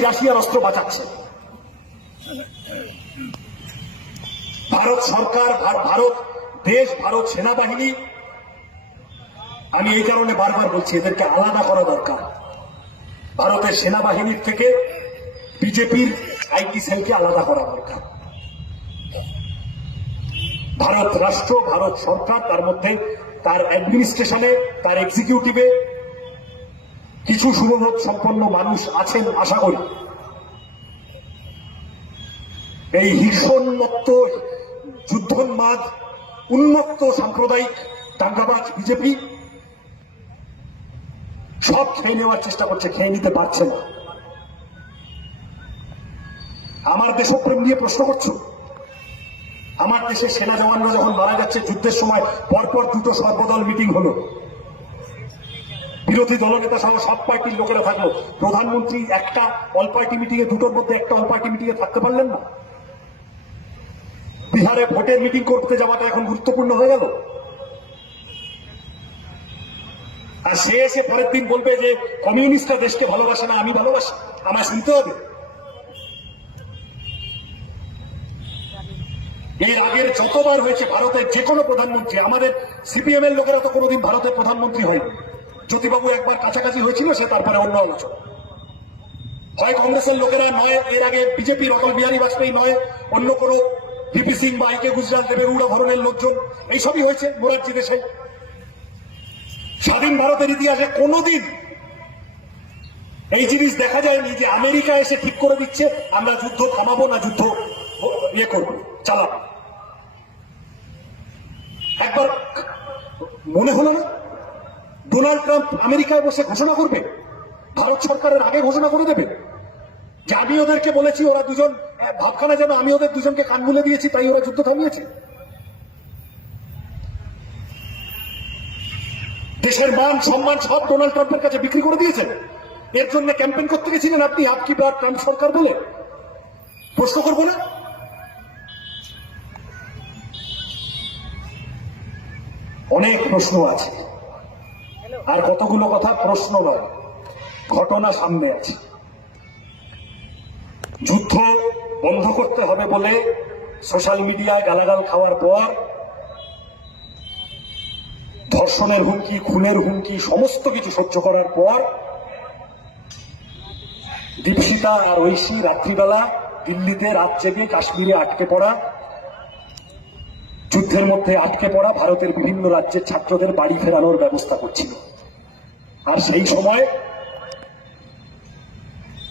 রাশিয়ার অস্ত্র বাঁচাচ্ছে। ভারত সরকার, ভার- ভারত, দেশ, ভারত সেনাবাহিনী, আমি এই কারণে বারবার বলছি, এদেরকে আলাদা করা দরকার। ভারতের সেনাবাহিনীর থেকে বিজেপির আইটি সেলকে আলাদা করা দরকার। ভারত রাষ্ট্র, ভারত সরকার, তার মধ্যে তার অ্যাডমিনিস্ট্রেশনে তার এক্সিকিউটিভে কিছু সুবোধ সম্পন্ন মানুষ আছেন, আশা করি। এই হিংসোন্মত্ত যুদ্ধোন্মাদ, উন্মত্ত সাম্প্রদায়িক দাঙ্গাবাজ বিজেপি সব খেয়ে নেওয়ার চেষ্টা করছে, খেয়ে নিতে পারছে না। আমার দেশপ্রেম নিয়ে প্রশ্ন করছ? আমার দেশের সেনা জওয়ানরা যখন মারা যাচ্ছে, যুদ্ধের সময় পরপর দুটো সর্বদল মিটিং হলো। বিরোধী দলনেতা সহ সব পার্টির লোকেরা থাকল। প্রধানমন্ত্রী একটা অল পার্টি মিটিং এ দুটোর মধ্যে একটা অল পার্টি মিটিং এ থাকতে পারলেন না। বিহারে ভোটের মিটিং করতে যাওয়াটা এখন গুরুত্বপূর্ণ হয়ে গেল। আর সে এসে পরের দিন বলবে যে, কমিউনিস্টরা দেশকে ভালোবাসে না, আমি ভালোবাসি। আমার শুনতে হবে। এর আগের যতবার হয়েছে ভারতের যে কোনো প্রধানমন্ত্রী, আমাদের সিপিএম এর লোকেরা তো কোনোদিন ভারতের প্রধানমন্ত্রী হয়নি। জ্যোতিবাবু একবার কাছাকাছি হয়েছিল, সে তারপরে অন্য আলোচনা হয় কংগ্রেসের লোকেরা নয়, এর আগে বিজেপির অটল বিহারী বাজপেয়ী নয়, অন্য কোনো ভিপি সিং বা আইকে গুজরাল দেবেগৌড়া ধরনের লোকজন। এইসবই হয়েছে মোরারজি দেশে। স্বাধীন ভারতের ইতিহাসে কোনোদিন এই জিনিস দেখা যায়নি যে আমেরিকা এসে ঠিক করে দিচ্ছে, আমরা যুদ্ধ থামাবো না, যুদ্ধ ইয়ে করব, চালাবো। একবার মনে হলো না? ডোনাল্ড ট্রাম্প আমেরিকায় বসে ঘোষণা করবে, ভারত সরকারের আগে ঘোষণা করে দেবে। যে আমি ওদেরকে বলেছি, ওরা দুজন ভাবখানা যেন আমি ওদের দুজনকে কান মুলে দিয়েছি, তাই ওরা যুদ্ধ থামিয়েছে। দেশের মান, সম্মান সব ডোনাল্ড ট্রাম্পের কাছে বিক্রি করে দিয়েছেন এর জন্য ক্যাম্পেন করতে গেছিলেন আপনি আপকি বার ট্রাম্প সরকার বলে? প্রশ্ন করব না? অনেক প্রশ্ন আছে। আর কতগুলো কথা প্রশ্ন নয়। ঘটনা সামনে আছে। যুদ্ধ বন্ধ করতে হবে বলে সোশ্যাল মিডিয়ায় গালাগাল খাওয়ার পর ধর্ষণের হুমকি, খুনের হুমকি, সমস্ত কিছু সহ্য করার পর দীপশিতা আর ঐশী রাত্রিবেলা দিল্লিতে রাত জেগে কাশ্মীরে আটকে পড়া, যুদ্ধের মধ্যে আটকে পড়া ভারতের বিভিন্ন রাজ্যের ছাত্রদের বাড়ি ফেরানোর ব্যবস্থা করছিল। আর সেই সময়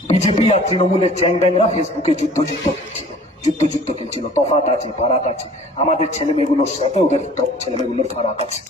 বিজেপি আর তৃণমূলের চ্যাংব্যাংরা ফেসবুকে যুদ্ধ যুদ্ধ খেলছিল। যুদ্ধযুদ্ধ যুদ্ধ খেলছিল। তফাত আছে ফারাক আছে। আমাদের ছেলেমেয়েগুলোর সাথে ওদের ছেলেমেয়েগুলোর ফারাক আছে।